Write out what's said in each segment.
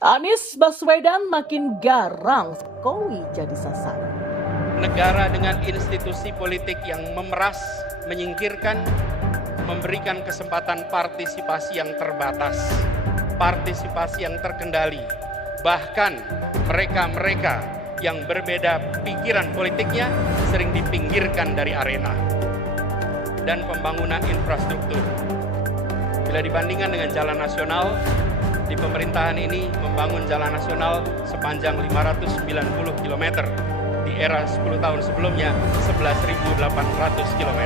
Anies Baswedan makin garang, Jokowi jadi sasaran. Negara dengan institusi politik yang memeras, menyingkirkan, memberikan kesempatan partisipasi yang terbatas, partisipasi yang terkendali. Bahkan mereka-mereka yang berbeda pikiran politiknya sering dipinggirkan dari arena. Dan pembangunan infrastruktur. Bila dibandingkan dengan jalan nasional, di pemerintahan ini membangun jalan nasional sepanjang 590 km. Di era 10 tahun sebelumnya 11.800 km.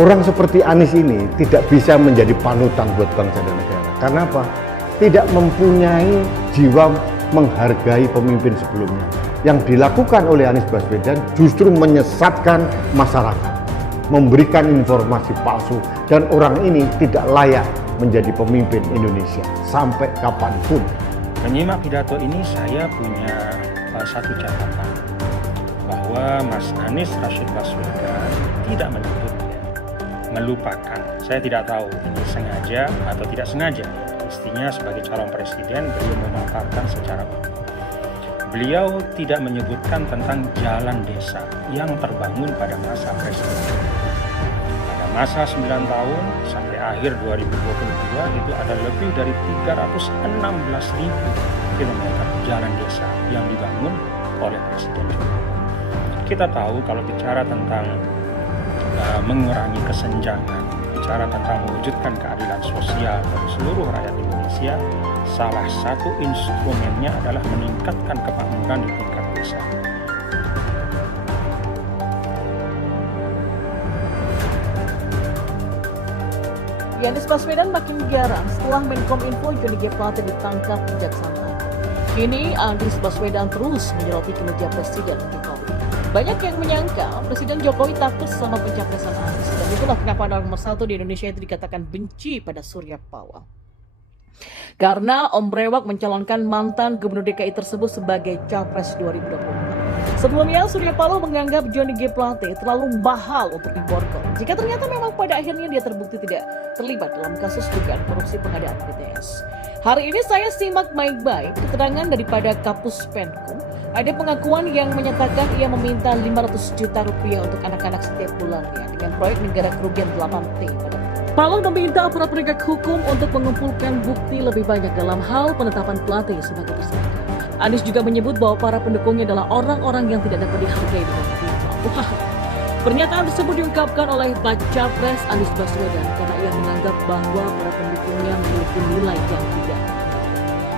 Orang seperti Anies ini tidak bisa menjadi panutan buat bangsa dan negara. Karena apa? Tidak mempunyai jiwa menghargai pemimpin sebelumnya. Yang dilakukan oleh Anies Baswedan justru menyesatkan masyarakat, memberikan informasi palsu, dan orang ini tidak layak menjadi pemimpin Indonesia sampai kapanpun. Menyimak pidato ini saya punya satu catatan, bahwa Mas Anies Rashid Baswedan tidak menyebutnya, melupakan. Saya tidak tahu ini sengaja atau tidak sengaja. Mestinya sebagai calon presiden beliau memaparkan secara umum. Beliau tidak menyebutkan tentang jalan desa yang terbangun pada masa presiden. Pada masa 9 tahun sampai akhir 2022 itu ada lebih dari 316.000 km jalan desa yang dibangun oleh Presiden Jokowi. Kita tahu kalau bicara tentang mengurangi kesenjangan, bicara tentang mewujudkan keadilan sosial bagi seluruh rakyat Indonesia, salah satu instrumennya adalah meningkatkan kemakmuran di tingkat desa. Anies Baswedan makin garang setelah Menkominfo Johnny G. Plate ditangkap Kejaksaan Agung. Kini Anies Baswedan terus menyoroti kinerja Presiden Jokowi. Banyak yang menyangka Presiden Jokowi takut sama pencapresan Anies, dan itulah kenapa nomor 1 di Indonesia itu dikatakan benci pada Surya Paloh. Karena Om Brewok mencalonkan mantan Gubernur DKI tersebut sebagai Capres 2024. Sebelumnya, Surya Paloh menganggap Johnny G. Plate terlalu mahal untuk diborgol. Jika ternyata memang pada akhirnya dia terbukti tidak terlibat dalam kasus dugaan korupsi pengadaan BTS. Hari ini saya simak baik-baik keterangan daripada Kapus Penkum. Ada pengakuan yang menyatakan ia meminta 500 juta rupiah untuk anak-anak setiap bulannya dengan proyek negara kerugian 8T pada Paloh meminta aparat penegak hukum untuk mengumpulkan bukti lebih banyak dalam hal penetapan Plate sebagai tersangka. Anies juga menyebut bahwa para pendukungnya adalah orang-orang yang tidak dapat dihargai dengan riba. Pernyataan tersebut diungkapkan oleh Baca Pres Anies Baswedan karena ia menganggap bahwa para pendukungnya memiliki nilai yang tidak.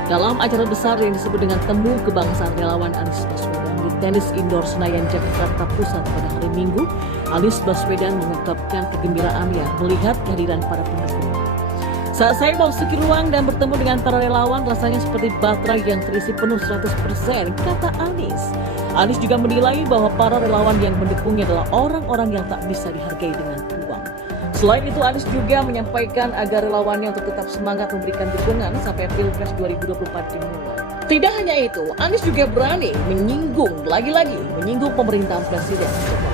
Dalam acara besar yang disebut dengan Temu Kebangsaan Relawan Anies Baswedan di Tenis Indoor Senayan Jakarta Pusat pada hari Minggu, Anies Baswedan mengungkapkan kegembiraannya melihat kehadiran para pendukung. Saat saya memasuki ruang dan bertemu dengan para relawan, rasanya seperti baterai yang terisi penuh 100%, kata Anies. Anies juga menilai bahwa para relawan yang mendukungnya adalah orang-orang yang tak bisa dihargai dengan uang. Selain itu, Anies juga menyampaikan agar relawannya untuk tetap semangat memberikan dukungan sampai Pilpres 2024 dimulai. Tidak hanya itu, Anies juga berani menyinggung pemerintahan Presiden Jokowi.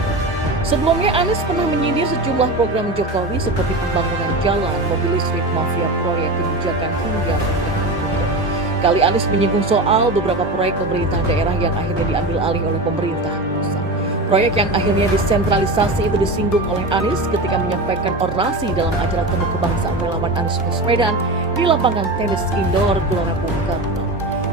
Sebelumnya, Anies pernah menyindir sejumlah program Jokowi seperti pembangunan jalan, mobil listrik, mafia proyek, kebijakan hingga pendidikan. Kali Anies menyinggung soal beberapa proyek pemerintah daerah yang akhirnya diambil alih oleh pemerintah pusat. Proyek yang akhirnya disentralisasi itu disinggung oleh Anies ketika menyampaikan orasi dalam acara Temu Kebangsaan Relawan Anies Baswedan di lapangan tenis indoor Gelora Bung Karno.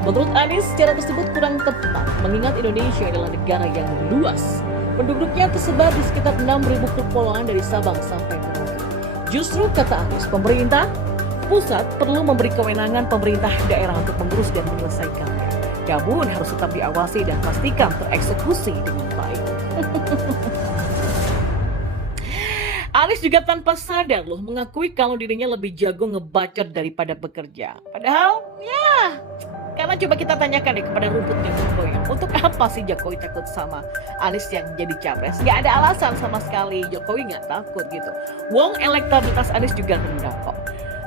Menurut Anies, cara tersebut kurang tepat mengingat Indonesia adalah negara yang luas. Penduduknya tersebar di sekitar 6.000 kepulauan dari Sabang sampai Merauke. Justru kata Anies, pemerintah pusat perlu memberi kewenangan pemerintah daerah untuk mengurus dan menyelesaikannya. Namun harus tetap diawasi dan pastikan tereksekusi dengan baik. Anies juga tanpa sadar mengakui kalau dirinya lebih jago ngebacot daripada bekerja. Padahal, karena coba kita tanyakan deh kepada rumputnya Jokowi, untuk apa sih Jokowi takut sama Anies yang jadi capres? Gak ada alasan sama sekali, Jokowi gak takut gitu. Wong elektabilitas Anies juga rendah kok.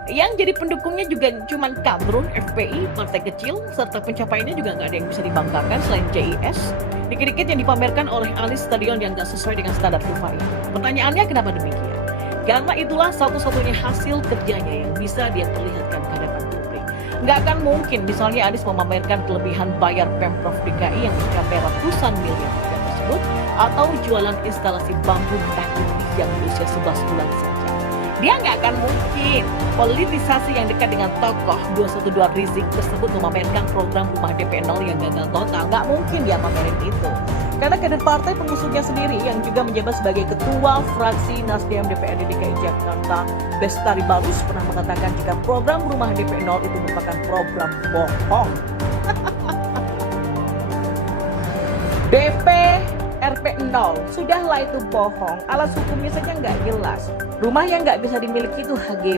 Yang jadi pendukungnya juga cuma kadrun, FPI, partai kecil, serta pencapaiannya juga gak ada yang bisa dibanggakan selain CIS. Dikit-dikit yang dipamerkan oleh Anies stadion yang gak sesuai dengan standar FIFA. Pertanyaannya kenapa demikian? Karena itulah satu-satunya hasil kerjanya yang bisa dia perlihatkan ke hadapan publik. Nggak akan mungkin misalnya Anies memamerkan kelebihan bayar Pemprov DKI yang mencapai ratusan miliar rupiah tersebut, atau jualan instalasi bambu merah putih yang berusia 11 bulan saja. Dia nggak akan mungkin politisasi yang dekat dengan tokoh 212 Rizik tersebut memamerkan program rumah DP 0 yang gagal total. Nggak mungkin dia pamerin itu. Karena kader partai pengusungnya sendiri yang juga menjabat sebagai ketua fraksi Nasdem DPRD DKI Jakarta, Bestari Barus, pernah mengatakan jika program rumah DP 0 itu merupakan program bohong. DP RP 0, sudahlah itu bohong. Alas hukumnya saja nggak jelas. Rumah yang nggak bisa dimiliki itu HGB.